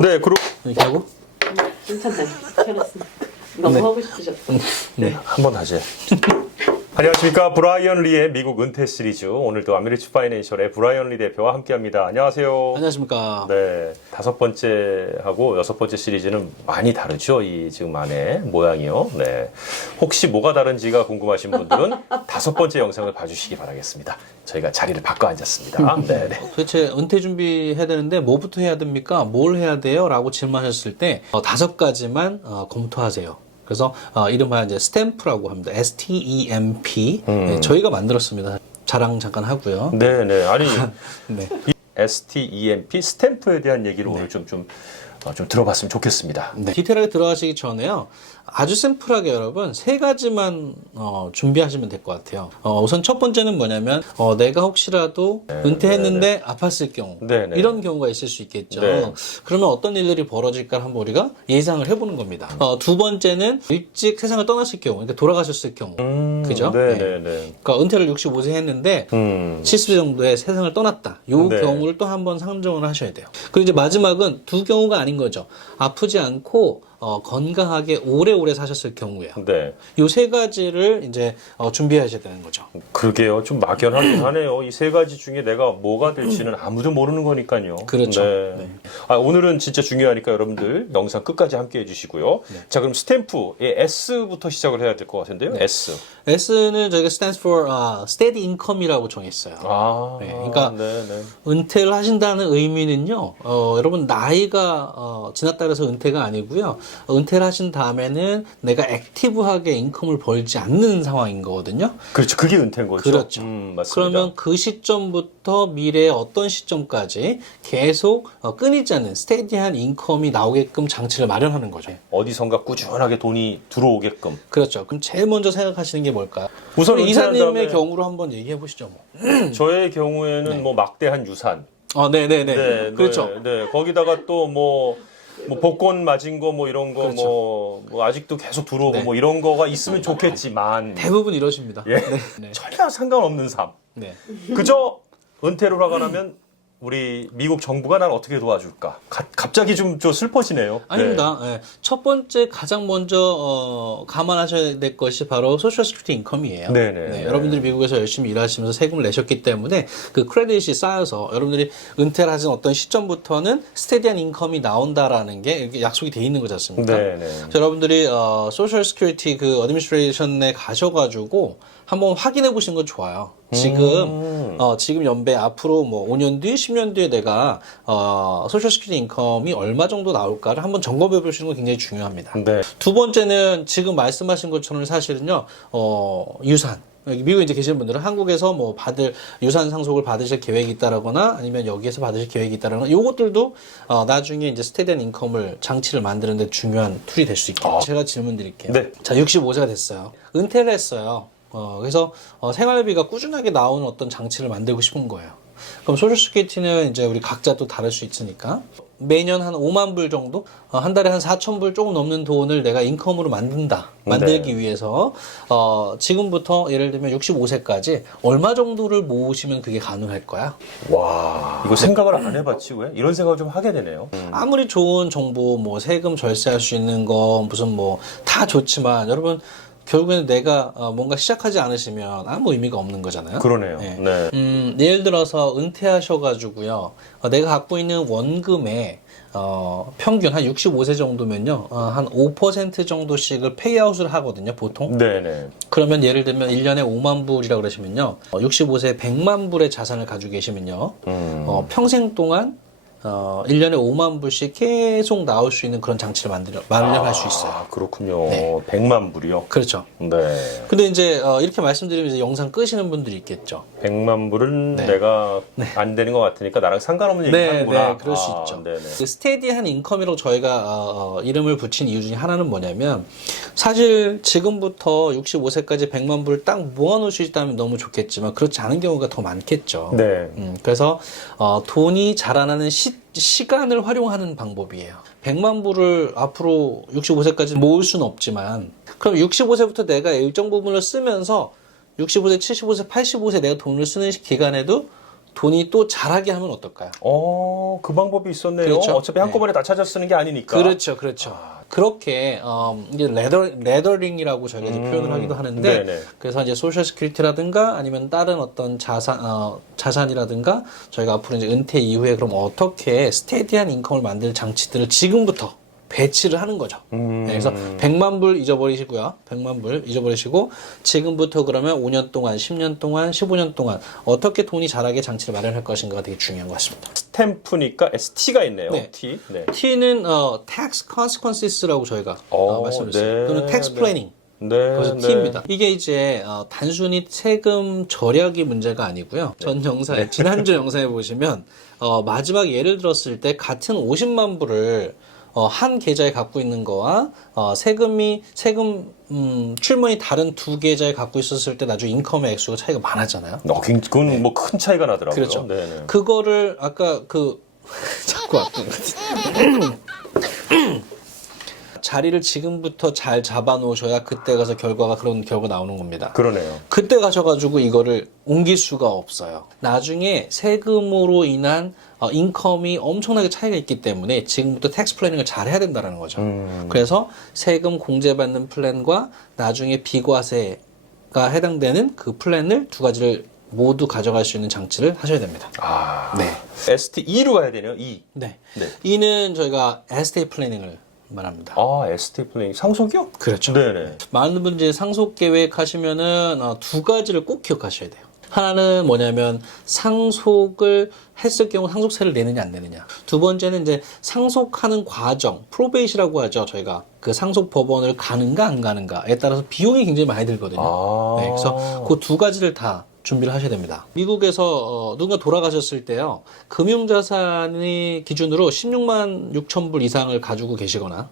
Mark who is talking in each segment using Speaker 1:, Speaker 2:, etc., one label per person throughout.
Speaker 1: 네, 그럼
Speaker 2: 이렇게 하고
Speaker 3: 괜찮아요. 잘했습니다. 너무
Speaker 2: 네.
Speaker 3: 하고 싶으셨어.
Speaker 1: 네, 한 번 다시. 안녕하십니까 브라이언 리의 미국 은퇴 시리즈 오늘도 아메리츠 파이낸셜의 브라이언 리 대표와 함께 합니다. 안녕하세요.
Speaker 2: 안녕하십니까
Speaker 1: 네, 다섯 번째하고 여섯 번째 시리즈는 많이 다르죠. 이 지금 안에 모양이요. 네, 혹시 뭐가 다른지가 궁금하신 분들은 다섯 번째 영상을 봐주시기 바라겠습니다. 저희가 자리를 바꿔 앉았습니다. 네, 네.
Speaker 2: 도대체 은퇴 준비해야 되는데 뭐부터 해야 됩니까? 뭘 해야 돼요? 라고 질문하셨을 때 어, 다섯 가지만 어, 검토하세요. 그래서 어, 이름하여 이제 스탬프라고 합니다. S-T-E-M-P. 네, 저희가 만들었습니다. 자랑 잠깐 하고요.
Speaker 1: 네, 네. 아니
Speaker 2: 네.
Speaker 1: STEMP 스탬프에 대한 얘기를 오늘 좀좀 어, 좀 들어봤으면 좋겠습니다.
Speaker 2: 네. 디테일하게 들어가시기 전에요. 아주 심플하게 여러분 세 가지만 어, 준비하시면 될 것 같아요. 어, 우선 첫 번째는 뭐냐면 어, 내가 혹시라도 은퇴했는데 아팠을 경우
Speaker 1: 네, 네.
Speaker 2: 이런 경우가 있을 수 있겠죠.
Speaker 1: 네.
Speaker 2: 그러면 어떤 일들이 벌어질까 한번 우리가 예상을 해보는 겁니다. 어, 두 번째는 일찍 세상을 떠났을 경우, 그러니까 돌아가셨을 경우, 그죠?
Speaker 1: 네,
Speaker 2: 네.
Speaker 1: 네, 네.
Speaker 2: 그러니까 은퇴를 65세 했는데
Speaker 1: 음.
Speaker 2: 70세 정도의 세상을 떠났다. 요
Speaker 1: 네.
Speaker 2: 경우를 또 한번 상정을 하셔야 돼요. 그리고 이제 마지막은 두 경우가 아닌 거죠. 아프지 않고 어, 건강하게 오래오래 사셨을 경우예요.
Speaker 1: 네.
Speaker 2: 요 세 가지를 이제 어, 준비하셔야 되는 거죠.
Speaker 1: 그러게요. 좀 막연하긴 하네요. 이 세 가지 중에 내가 뭐가 될지는 아무도 모르는 거니까요.
Speaker 2: 그렇죠.
Speaker 1: 네.
Speaker 2: 네.
Speaker 1: 아, 오늘은 진짜 중요하니까 여러분들 영상 끝까지 함께 해주시고요.
Speaker 2: 네.
Speaker 1: 자, 그럼 스탬프, 의 S부터 시작을 해야 될 것 같은데요.
Speaker 2: 네.
Speaker 1: S.
Speaker 2: S는 저희가 stands for 아, steady income이라고 정했어요.
Speaker 1: 아,
Speaker 2: 네, 그러니까
Speaker 1: 네, 네.
Speaker 2: 은퇴를 하신다는 의미는요, 어, 여러분, 나이가, 어, 지났다 그래서 은퇴가 아니고요. 어, 은퇴를 하신 다음에는 내가 액티브하게 인컴을 벌지 않는 상황인 거거든요.
Speaker 1: 그렇죠. 그게 은퇴인 거죠.
Speaker 2: 그렇죠.
Speaker 1: 음, 맞습니다.
Speaker 2: 그러면 그 시점부터 미래의 어떤 시점까지 계속 어, 끊이지 않는 스테디한 인컴이 나오게끔 장치를 마련하는 거죠.
Speaker 1: 어디선가 꾸준하게 돈이 들어오게끔.
Speaker 2: 그렇죠. 그럼 제일 먼저 생각하시는 게 뭘까요?
Speaker 1: 우선
Speaker 2: 이사님의 경우로 한번 얘기해 보시죠. 뭐.
Speaker 1: 저의 경우에는 뭐 막대한 유산.
Speaker 2: 어, 네, 네, 네.
Speaker 1: 네,
Speaker 2: 그렇죠.
Speaker 1: 네, 네. 거기다가 또 뭐, 뭐 복권 맞은 거 뭐 이런 거
Speaker 2: 그렇죠.
Speaker 1: 뭐, 뭐 아직도 계속 들어오고
Speaker 2: 네.
Speaker 1: 뭐 이런 거가 있으면 좋겠지만
Speaker 2: 대부분 이러십니다.
Speaker 1: 예.
Speaker 2: 네, 네.
Speaker 1: 전혀 상관없는 삶.
Speaker 2: 네.
Speaker 1: 그저 은퇴를 하고 나면 우리 미국 정부가 날 어떻게 도와줄까? 가- 갑자기 좀, 좀 슬퍼지네요.
Speaker 2: 아닙니다. 예. 첫 번째 가장 먼저 어, 감안하셔야 될 것이 바로 소셜 스큐리티 인컴이에요.
Speaker 1: 네네. 네.
Speaker 2: 여러분들이 미국에서 열심히 일하시면서 세금을 내셨기 때문에 그 크레딧이 쌓여서 여러분들이 은퇴를 하신 어떤 시점부터는 스테디한 인컴이 나온다라는 게 약속이 돼 있는 거지 않습니까?
Speaker 1: 네, 네.
Speaker 2: 여러분들이 어, 소셜 스큐리티 그 어드미니스트레이션에 가셔가지고 한번 확인해 보시는 건 좋아요. 지금
Speaker 1: 음.
Speaker 2: 어, 지금 연배 앞으로 뭐 5년 뒤, 10년 뒤에 내가 어, 소셜 스큐리티 인컴이 얼마 정도 나올까를 한번 점검해 보시는 건 굉장히 중요합니다.
Speaker 1: 네.
Speaker 2: 두 번째는 지금 말씀하신 것처럼 사실은요, 어, 유산. 미국에 이제 계시는 분들은 한국에서 뭐 받을 유산 상속을 받으실 계획이 있다라거나 아니면 여기에서 받으실 계획이 있다라거나 요것들도 어, 나중에 이제 스테디한 인컴을 장치를 만드는데 중요한 툴이 될 수 있겠죠. 제가 질문 드릴게요.
Speaker 1: 네.
Speaker 2: 자, 65세가 됐어요. 은퇴를 했어요. 어, 그래서 어, 생활비가 꾸준하게 나오는 어떤 장치를 만들고 싶은 거예요. 그럼 소셜 스케이티는 이제 우리 각자 또 다를 수 있으니까 매년 한 5만 불 정도, 어, 한 달에 한 4천 불 조금 넘는 돈을 내가 인컴으로 만든다. 만들기 위해서 어, 지금부터 예를 들면 65세까지 얼마 정도를 모으시면 그게 가능할 거야.
Speaker 1: 와, 이거 생각을 안 해봤지, 왜? 이런 생각을 좀 하게 되네요.
Speaker 2: 아무리 좋은 정보, 뭐 세금 절세할 수 있는 거 무슨 뭐 다 좋지만 여러분 결국에는 내가 어, 뭔가 시작하지 않으시면 아무 의미가 없는 거잖아요.
Speaker 1: 그러네요.
Speaker 2: 네.
Speaker 1: 네.
Speaker 2: 음, 예를 들어서 은퇴하셔가지고요, 어, 내가 갖고 있는 원금의 어, 평균 한 65세 정도면요, 어, 한5% 정도씩을 페이아웃을 하거든요, 보통.
Speaker 1: 네네.
Speaker 2: 그러면 예를 들면 1년에 5만 불이라고 그러시면요, 어, 65세에 100만 불의 자산을 가지고 계시면요,
Speaker 1: 음.
Speaker 2: 어, 평생 동안 어, 1년에 5만 불씩 계속 나올 수 있는 그런 장치를 만들어 마련할 수 있어요.
Speaker 1: 아, 그렇군요.
Speaker 2: 네.
Speaker 1: 100만 불이요.
Speaker 2: 그렇죠.
Speaker 1: 네.
Speaker 2: 근데 이제 어, 이렇게 말씀드리면 이제 영상 끄시는 분들이 있겠죠.
Speaker 1: 100만 불은
Speaker 2: 네.
Speaker 1: 내가 안 되는 것 같으니까 나랑 상관없는 얘기
Speaker 2: 네,
Speaker 1: 하는구나.
Speaker 2: 네, 그럴 수
Speaker 1: 아,
Speaker 2: 있죠.
Speaker 1: 네네.
Speaker 2: 그 스테디한 인컴이라고 저희가 어, 어, 이름을 붙인 이유 중에 하나는 뭐냐면 사실 지금부터 65세까지 100만 불을 딱 모아놓을 수 있다면 너무 좋겠지만 그렇지 않은 경우가 더 많겠죠.
Speaker 1: 네.
Speaker 2: 음, 그래서 어, 돈이 자라나는 시, 시 간을 활용하는 방법이에요. 100만 불을 앞으로 65세까지 모을 수는 없지만 그럼 65세부터 내가 일정 부분을 쓰면서 65세, 75세, 85세 내가 돈을 쓰는 기간에도 돈이 또 자라게 하면 어떨까요?
Speaker 1: 어, 그 방법이 있었네요.
Speaker 2: 그렇죠.
Speaker 1: 어차피 한꺼번에 다 찾아 쓰는 게 아니니까.
Speaker 2: 그렇죠, 그렇죠. 그렇게 어, 이제 레더 레더링이라고 저희가 이제
Speaker 1: 음,
Speaker 2: 표현을 하기도 하는데
Speaker 1: 네네.
Speaker 2: 그래서 이제 소셜 스큐리티라든가 아니면 다른 어떤 자산 어, 자산이라든가 저희가 앞으로 이제 은퇴 이후에 그럼 어떻게 스테디한 인컴을 만들 장치들을 지금부터 배치를 하는 거죠.
Speaker 1: 음.
Speaker 2: 네, 그래서 100만 불 잊어버리시고요. 100만 불 잊어버리시고 지금부터 그러면 5년 동안, 10년 동안, 15년 동안 어떻게 돈이 자라게 장치를 마련할 것인가가 되게 중요한 것 같습니다.
Speaker 1: 스탬프니까 ST가 있네요.
Speaker 2: 네.
Speaker 1: T. 네.
Speaker 2: T는 어, tax consequences라고 저희가
Speaker 1: 어,
Speaker 2: 어, 말씀드렸어요.
Speaker 1: 네,
Speaker 2: 또는 tax
Speaker 1: 네.
Speaker 2: planning.
Speaker 1: 네.
Speaker 2: 그래서
Speaker 1: 네.
Speaker 2: T입니다. 이게 이제 어, 단순히 세금 절약이 문제가 아니고요. 전
Speaker 1: 네.
Speaker 2: 영상에 지난주 영상에 보시면 어, 마지막 예를 들었을 때 같은 50만 불을 어, 한 계좌에 갖고 있는 거와 어, 세금이 세금 음, 출문이 다른 두 계좌에 갖고 있었을 때 나중에 인컴의 액수가 차이가 많아잖아요.
Speaker 1: 어, 굉- 그건 뭐큰 차이가 나더라고요.
Speaker 2: 그렇죠.
Speaker 1: 네네.
Speaker 2: 그거를 아까 그 자꾸 아픈 것 자리를 지금부터 잘 잡아 놓으셔야 그때 가서 결과가 그런 결과 나오는 겁니다.
Speaker 1: 그러네요.
Speaker 2: 그때 가셔가지고 이거를 옮길 수가 없어요. 나중에 세금으로 인한 어, 인컴이 엄청나게 차이가 있기 때문에 지금부터 텍스 플래닝을 잘 해야 된다는 거죠.
Speaker 1: 음.
Speaker 2: 그래서 세금 공제받는 플랜과 나중에 비과세가 해당되는 그 플랜을 두 가지를 모두 가져갈 수 있는 장치를 하셔야 됩니다.
Speaker 1: 아.
Speaker 2: 네.
Speaker 1: ST 2로 가야 되네요. 2.
Speaker 2: 네.
Speaker 1: 네.
Speaker 2: 이는 저희가 에스테이 플래닝을 말합니다.
Speaker 1: 아, 플레잉 상속이요?
Speaker 2: 그렇죠.
Speaker 1: 네네.
Speaker 2: 많은 분들이 상속 계획 하시면은 어, 두 가지를 꼭 기억하셔야 돼요. 하나는 뭐냐면 상속을 했을 경우 상속세를 내느냐 안 내느냐. 두 번째는 이제 상속하는 과정, 프로베이시라고 하죠. 저희가 그 상속 법원을 가는가 안 가는가에 따라서 비용이 굉장히 많이 들거든요.
Speaker 1: 아.
Speaker 2: 네, 그래서 그 두 가지를 다 준비를 하셔야 됩니다. 미국에서 어, 누군가 돌아가셨을 때요, 금융자산의 기준으로 16만 6천 불 이상을 가지고 계시거나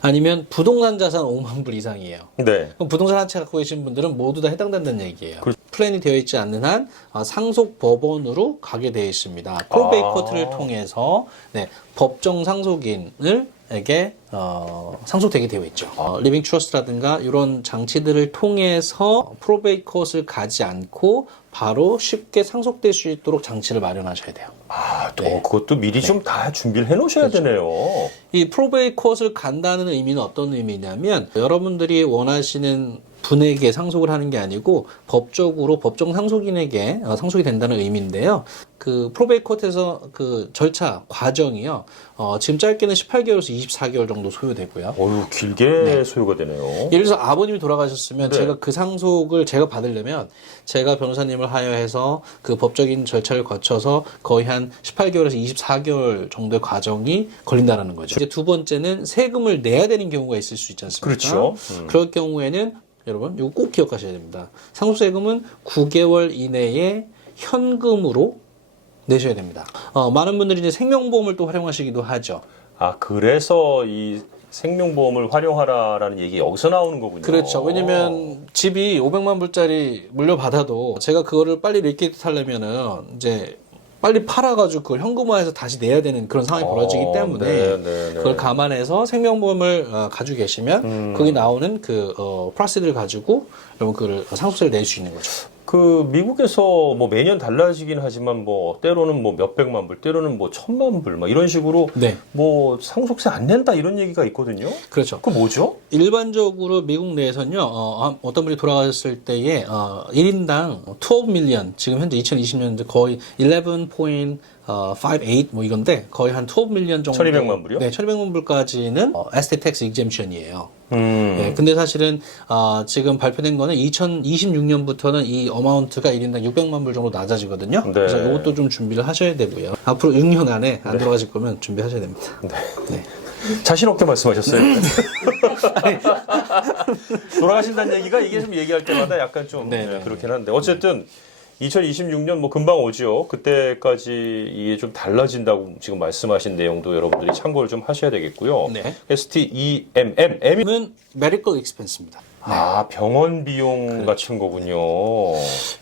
Speaker 2: 아니면 부동산 자산 5만 불 이상이에요.
Speaker 1: 네.
Speaker 2: 그럼 부동산 한 채 갖고 계신 분들은 모두 다 해당된다는 얘기예요.
Speaker 1: 그렇-
Speaker 2: 플랜이 되어 있지 않는 한 어, 상속 법원으로 가게 되어 있습니다. 프로베이
Speaker 1: 아.
Speaker 2: 통해서 네, 법정 상속인을 에게 어, 상속되게 되어 있죠. 어, 리빙 트러스트라든가 이런 장치들을 통해서 프로베이 컷을 가지 않고 바로 쉽게 상속될 수 있도록 장치를 마련하셔야 돼요.
Speaker 1: 아, 또
Speaker 2: 네.
Speaker 1: 그것도 미리 좀 다 준비를 해 놓으셔야 되네요.
Speaker 2: 이 프로베이 컷을 간다는 의미는 어떤 의미냐면 여러분들이 원하시는 분에게 상속을 하는 게 아니고 법적으로 법정 상속인에게 어, 상속이 된다는 의미인데요. 그 프로베이 컷에서 그 절차 과정이요. 어, 지금 짧게는 18개월에서 24개월 정도 소요되고요.
Speaker 1: 어유 길게 소요가 되네요.
Speaker 2: 예를 들어서 아버님이 돌아가셨으면
Speaker 1: 네.
Speaker 2: 제가 그 상속을 제가 받으려면 제가 변호사님을 하여해서 그 법적인 절차를 거쳐서 거의 한 18개월에서 24개월 정도의 과정이 걸린다는 거죠. 이제 두 번째는 세금을 내야 되는 경우가 있을 수 있지 않습니까?
Speaker 1: 그렇죠. 음.
Speaker 2: 그럴 경우에는 여러분 이거 꼭 기억하셔야 됩니다. 상속세금은 9개월 이내에 현금으로 내셔야 됩니다. 어, 많은 분들이 이제 생명보험을 또 활용하시기도 하죠.
Speaker 1: 아, 그래서 이 생명보험을 활용하라라는 얘기 여기서 나오는 거군요.
Speaker 2: 그렇죠. 왜냐면 집이 500만 불짜리 물려받아도 제가 그거를 빨리 리퀴드 하려면은 이제 빨리 팔아가지고 그걸 현금화해서 다시 내야 되는 그런 상황이
Speaker 1: 어,
Speaker 2: 벌어지기 때문에
Speaker 1: 네, 네, 네.
Speaker 2: 그걸 감안해서 생명보험을 어, 가지고 계시면
Speaker 1: 음.
Speaker 2: 거기 나오는 그 어, 프라시드를 가지고 여러분 그를 상속세를 낼 수 있는 거죠.
Speaker 1: 그 미국에서 뭐 매년 달라지긴 하지만 뭐 때로는 뭐 몇백만 불, 때로는 뭐 천만 불, 막 이런 식으로
Speaker 2: 네,
Speaker 1: 뭐 상속세 안 낸다 이런 얘기가 있거든요.
Speaker 2: 그렇죠.
Speaker 1: 그 뭐죠?
Speaker 2: 일반적으로 미국 내에서는요, 어, 떤 분이 돌아가셨을 때에, 어, 1인당 12 밀리언, 지금 현재 2020년도 거의 11.5 어, 5.8 뭐 이건데 거의 한 12밀리언 정도
Speaker 1: 1200만 불이요?
Speaker 2: 네, 1200만 불까지는 어, 에스테 텍스 익젬션이에요.
Speaker 1: 음.
Speaker 2: 네, 근데 사실은 어, 지금 발표된 거는 2026년부터는 이 어마운트가 1인당 600만 불 정도 낮아지거든요.
Speaker 1: 네.
Speaker 2: 그래서 이것도 좀 준비를 하셔야 되고요. 앞으로 6년 안에 안 들어가실 거면 준비하셔야 됩니다.
Speaker 1: 네. 자신 없게 말씀하셨어요. 돌아가신다는 얘기가 이게 좀 얘기할 때마다 약간 좀
Speaker 2: 네,
Speaker 1: 네,
Speaker 2: 네,
Speaker 1: 그렇긴 한데 어쨌든 2026년 뭐 금방 오죠. 그때까지 이게 좀 달라진다고 지금 말씀하신 내용도 여러분들이 참고를 좀 하셔야 되겠고요.
Speaker 2: 네.
Speaker 1: STEMM M이
Speaker 2: 은 메디컬 익스펜스입니다.
Speaker 1: 아 병원 비용 같은 거군요.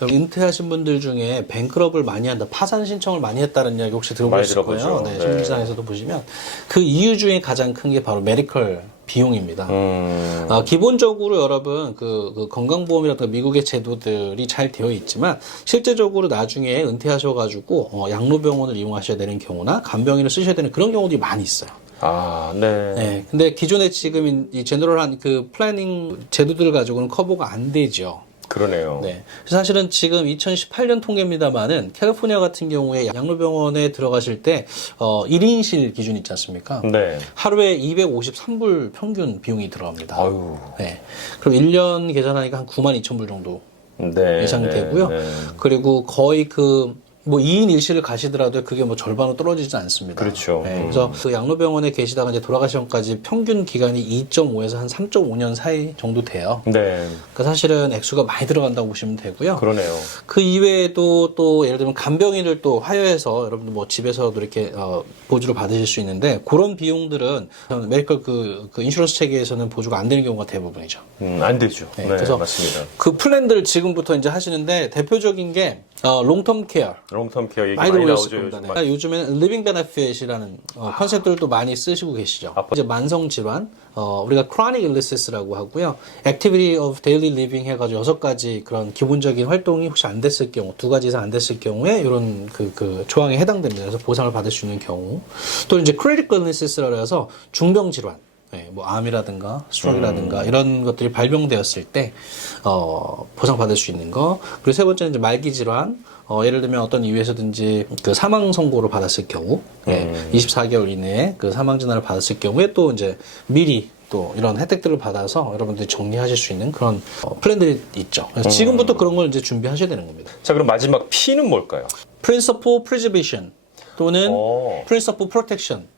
Speaker 2: 은퇴하신 분들 중에 뱅크럽을 많이 한다, 파산 신청을 많이 했다는 이야기 혹시
Speaker 1: 많이
Speaker 2: 들어보셨을
Speaker 1: 들어보죠.
Speaker 2: 거예요. 네,
Speaker 1: 네.
Speaker 2: 신문지상에서도 보시면 그 이유 중에 가장 큰 게 바로 메디컬 비용입니다.
Speaker 1: 음.
Speaker 2: 아, 기본적으로 여러분 그, 그 건강보험이라든가 미국의 제도들이 잘 되어 있지만 실제적으로 나중에 은퇴하셔가지고 어, 양로병원을 이용하셔야 되는 경우나 간병인을 쓰셔야 되는 그런 경우들이 많이 있어요.
Speaker 1: 아, 네.
Speaker 2: 네, 근데 기존에 지금 이 제너럴한 그 플래닝 제도들 가지고는 커버가 안 되죠.
Speaker 1: 그러네요.
Speaker 2: 네. 사실은 지금 2018년 통계입니다만은 캘리포니아 같은 경우에 양로병원에 들어가실 때 어, 1인실 기준 있지 않습니까?
Speaker 1: 네.
Speaker 2: 하루에 253불 평균 비용이 들어갑니다.
Speaker 1: 아유.
Speaker 2: 네. 그럼 1년 계산하니까 한 9만 2천 불 정도
Speaker 1: 네.
Speaker 2: 예상이
Speaker 1: 네,
Speaker 2: 되고요.
Speaker 1: 네.
Speaker 2: 그리고 거의 그 뭐 2인 1실을 가시더라도 그게 뭐 절반으로 떨어지지 않습니다.
Speaker 1: 그렇죠.
Speaker 2: 네,
Speaker 1: 음.
Speaker 2: 그래서 그 양로병원에 계시다가 이제 돌아가시 전까지 평균 기간이 2.5에서 한 3.5년 사이 정도 돼요.
Speaker 1: 네.
Speaker 2: 그러니까 사실은 액수가 많이 들어간다고 보시면 되고요.
Speaker 1: 그러네요.
Speaker 2: 그 이외에도 또 예를 들면 간병인을 또 하여해서 여러분들 뭐 집에서도 이렇게 어, 보조를 받으실 수 있는데 그런 비용들은 메디컬 그, 그 인슈런스 체계에서는 보조가 안 되는 경우가 대부분이죠.
Speaker 1: 음, 안 되죠.
Speaker 2: 네,
Speaker 1: 네,
Speaker 2: 그래서
Speaker 1: 맞습니다.
Speaker 2: 그 플랜들을 지금부터 이제 하시는데 대표적인 게 어, 롱텀 케어.
Speaker 1: 롱텀 케어 얘기
Speaker 2: 많이
Speaker 1: 나오죠.
Speaker 2: 겁니다.
Speaker 1: 요즘.
Speaker 2: 네. 요즘에는 리빙 베네핏이라는 어, 컨셉들도 많이 쓰시고 계시죠.
Speaker 1: 아파-
Speaker 2: 이제 만성 질환, 어, 우리가 chronic illness라고 하고요. activity of daily living 해가지고 여섯 가지 그런 기본적인 활동이 혹시 안 됐을 경우, 두 가지 이상 안 됐을 경우에 이런 그, 그 조항에 해당됩니다. 그래서 보상을 받을 수 있는 경우. 또 이제 critical illness라고 해서 중병 질환. 네, 뭐 암이라든가 스트로크라든가
Speaker 1: 음.
Speaker 2: 이런 것들이 발병되었을 때 어, 보상받을 수 있는 거 그리고 세 번째는 이제 말기 질환 어, 예를 들면 어떤 이유에서든지 그 사망 선고를 받았을 경우 예,
Speaker 1: 음.
Speaker 2: 24개월 이내에 그 사망 진단을 받았을 경우에 또 이제 미리 또 이런 혜택들을 받아서 여러분들이 정리하실 수 있는 그런 어, 플랜들이 있죠.
Speaker 1: 음.
Speaker 2: 그래서 지금부터 그런 걸 이제 준비하셔야 되는 겁니다.
Speaker 1: 자, 그럼 마지막 P는 뭘까요?
Speaker 2: Principal Preservation 또는
Speaker 1: 어.
Speaker 2: Principal Protection.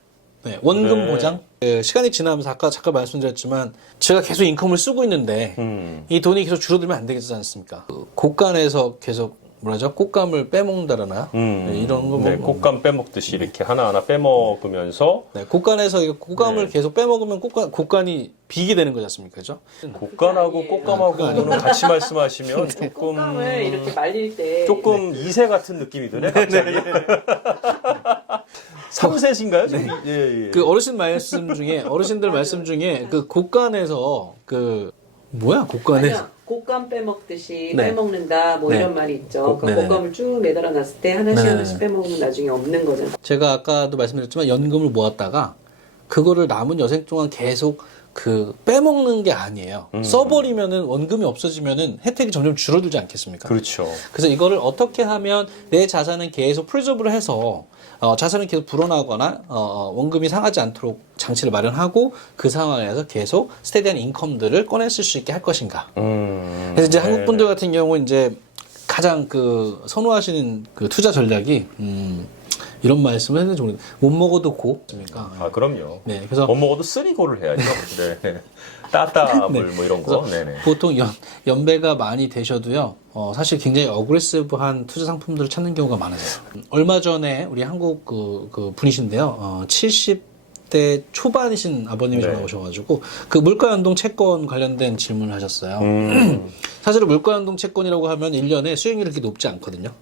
Speaker 2: 네, 원금
Speaker 1: 네.
Speaker 2: 보장. 그 시간이 지나면서 아까 잠깐 말씀드렸지만 제가 계속 인컴을 쓰고 있는데
Speaker 1: 음.
Speaker 2: 이 돈이 계속 줄어들면 안 되지 않습니까? 그 곳간에서 계속 뭐라죠? 꽃감을 빼먹는다라나
Speaker 1: 음.
Speaker 2: 네, 이런 거
Speaker 1: 네,
Speaker 2: 뭐-
Speaker 1: 꽃감 빼먹듯이 이렇게 하나하나 빼먹으면서
Speaker 2: 네, 곳간에서 이 꽃감을
Speaker 1: 네.
Speaker 2: 계속 빼먹으면 꽃간, 곳간이 비게 되는 거지 않습니까? 그죠?
Speaker 1: 곡간하고
Speaker 3: 아니에요.
Speaker 1: 꽃감하고는 같이 말씀하시면 조금
Speaker 3: 꽃감을 이렇게 말릴 때
Speaker 1: 조금 이세 같은 느낌이 드네. 갑자기. 삼세신가요? 지금? 예, 예.
Speaker 2: 그 어르신 말씀 중에 어르신들 말씀 중에 그 곳간에서 그 뭐야 곳간에
Speaker 3: 아니야, 곶감 빼먹듯이
Speaker 2: 네.
Speaker 3: 빼먹는다 뭐
Speaker 2: 네.
Speaker 3: 이런 말이 있죠. 그
Speaker 2: 네네.
Speaker 3: 곶감을 쭉 매달아 놨을 때 하나씩
Speaker 2: 네 네.
Speaker 3: 하나씩 빼먹으면 나중에 없는 거잖아.
Speaker 2: 제가 아까도 말씀드렸지만 연금을 모았다가 그거를 남은 여생 동안 계속 그 빼먹는 게 아니에요.
Speaker 1: 음.
Speaker 2: 써버리면은 원금이 없어지면은 혜택이 점점 줄어들지 않겠습니까?
Speaker 1: 그렇죠.
Speaker 2: 그래서 이거를 어떻게 하면 내 자산은 계속 프리저브를 해서 어, 자산을 계속 불어나거나 어, 어, 원금이 상하지 않도록 장치를 마련하고 그 상황에서 계속 스테디한 인컴들을 꺼냈을 수 있게 할 것인가.
Speaker 1: 음.
Speaker 2: 그래서 이제
Speaker 1: 네.
Speaker 2: 한국 분들 같은 경우 이제 가장 그 선호하시는 그 투자 전략이 음, 이런 말씀을 했는지 모르겠는데 못 먹어도 고입니까?
Speaker 1: 아, 그럼요.
Speaker 2: 네, 그래서
Speaker 1: 못 먹어도 쓰리고를 해야죠. 네. 따따물 뭐 이런 거.
Speaker 2: 그래서
Speaker 1: 네네.
Speaker 2: 보통 연, 연배가 많이 되셔도요, 어, 사실 굉장히 어그레시브한 투자 상품들을 찾는 경우가 많아요. 얼마 전에 우리 한국 그, 그 분이신데요, 어, 70 대 초반이신 아버님이
Speaker 1: 네.
Speaker 2: 전화 오셔가지고, 그 물가 연동 채권 관련된 질문을 하셨어요.
Speaker 1: 음.
Speaker 2: 사실은 물가 연동 채권이라고 하면 1년에 수익률이 그렇게 높지 않거든요.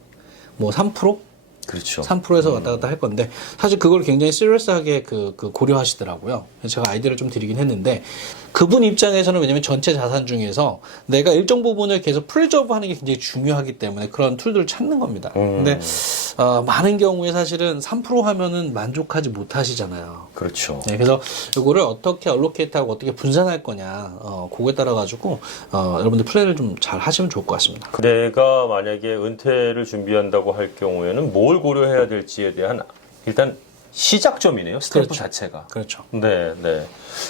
Speaker 2: 뭐 3%?
Speaker 1: 그렇죠.
Speaker 2: 3%에서 왔다 갔다 할 건데 사실 그걸 굉장히 시리어스하게 그, 그 고려하시더라고요. 그래서 제가 아이디어를 좀 드리긴 했는데 그분 입장에서는 왜냐면 전체 자산 중에서 내가 일정 부분을 계속 프리저브 하는 게 굉장히 중요하기 때문에 그런 툴들을 찾는 겁니다.
Speaker 1: 음.
Speaker 2: 근데 어, 많은 경우에 사실은 3% 하면은 만족하지 못하시잖아요.
Speaker 1: 그렇죠.
Speaker 2: 네, 그래서 이거를 어떻게 얼로케이트하고 어떻게 분산할 거냐, 어, 그거에 따라 가지고 어, 여러분들 플랜을 좀 잘 하시면 좋을 것 같습니다.
Speaker 1: 내가 만약에 은퇴를 준비한다고 할 경우에는 뭘뭘 고려해야 될지에 대한 일단 시작점이네요. 스탬프
Speaker 2: 그렇죠.
Speaker 1: 자체가.
Speaker 2: 그렇죠.
Speaker 1: 네, 네.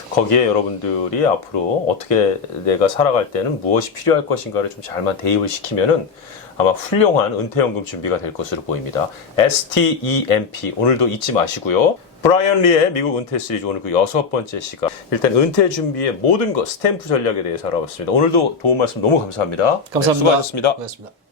Speaker 1: 거기에 여러분들이 앞으로 어떻게 내가 살아갈 때는 무엇이 필요할 것인가를 좀 잘만 대입을 시키면은 아마 훌륭한 은퇴연금 준비가 될 것으로 보입니다. STEMP 오늘도 잊지 마시고요. 브라이언 리의 미국 은퇴 시리즈 오늘 그 여섯 번째 시간. 일단 은퇴 준비의 모든 것 스탬프 전략에 대해서 알아봤습니다. 오늘도 도움 말씀 너무 감사합니다. 네,
Speaker 2: 감사합니다.
Speaker 1: 수고하셨습니다.
Speaker 2: 고맙습니다.